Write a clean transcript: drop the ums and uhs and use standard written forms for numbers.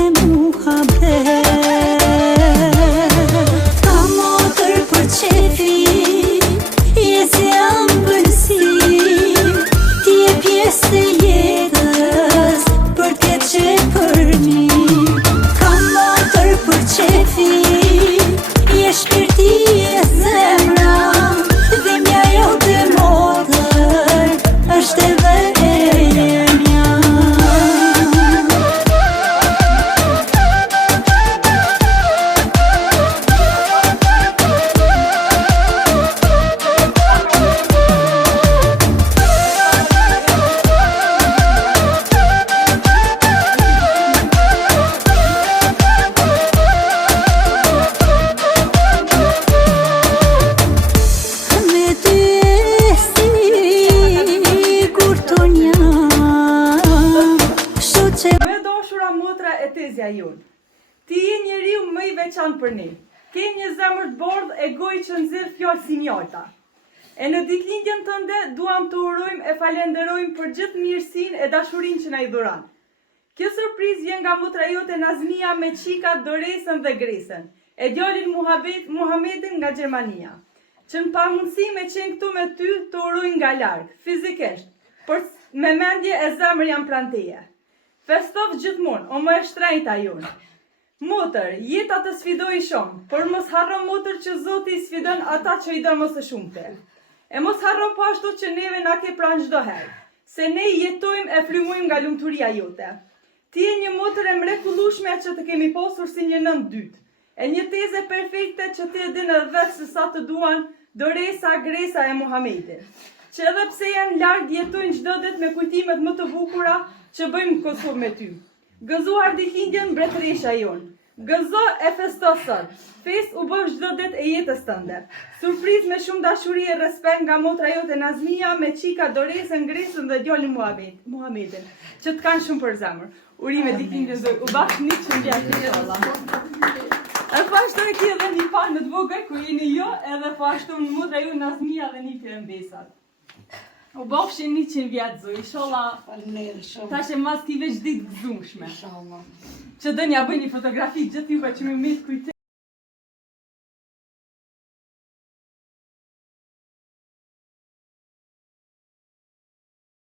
me muhabet. Ka motër për qefi, je si ambëlsim, ti je pjesë të jetës, për këtë që për mirë. Ka motër për qefi, je shpirti e zemra, dhimja jote motër, është edhe e mja. Me dashura motra e tezja jonë, ti je njeriu më i veçantë për ne. Ke një zemër të bardhë e gojë që nxjerr fjalë si mjalta. E në ditëlindjen tënde duam të urojmë e falenderojmë për gjithë mirësinë e dashurinë që na i dhuron. Kjo surprizë vjen nga motra jote Nazmia me çikat Doresën dhe Gresën, e djalin Muhamedin nga Gjermania, që në pamundësi me qenë këtu me ty të urojnë nga larg, fizikisht, por me mendje e zemër jam pranë teje. Festov gjithmonë, o më e shtrenjta jonë. Motër, jeta të sfidoj shumë, por mos harro motër që Zoti i sfidon ata që i do më së shumte. E mos harro po ashtu që neve na ke pranë çdo herë, se ne jetojmë e frymojmë nga lumturia jote. Ti je një motër e mrekullueshme që të kemi pasur si një nën dytë, e një teze perfekte që ti e din edhe vetë se sa të duan Doresa, Gresa e Muhamedit, që edhe pse janë larg jetojnë çdo ditë me kujtimet më të bukura që bëjmë në Kosovë me ty. Gëzuar ditëlindjen mbretëresha jonë. Gëzo e festo sot. Fest u bësh çdo ditë e jetës tënde. Surprizë me shumë dashuri e respekt nga motra jote Nazmia me çika Doresën, Gresën dhe djalin Muhamedin, që të kanë shumë për zemër. Urime ditëlindjes u bash 100 vjet inshallah. E po ashtu e ki edhe një panë të vogël ku jeni jo, edhe po ashtu në motra ju Nazmia dhe një mbesat. U bofshin 100 vjetë zu, inshallah, tash e mas ki veç ditë gëzumshme. Që dënja bëj një fotografi gjithë juve që me me të kujtë.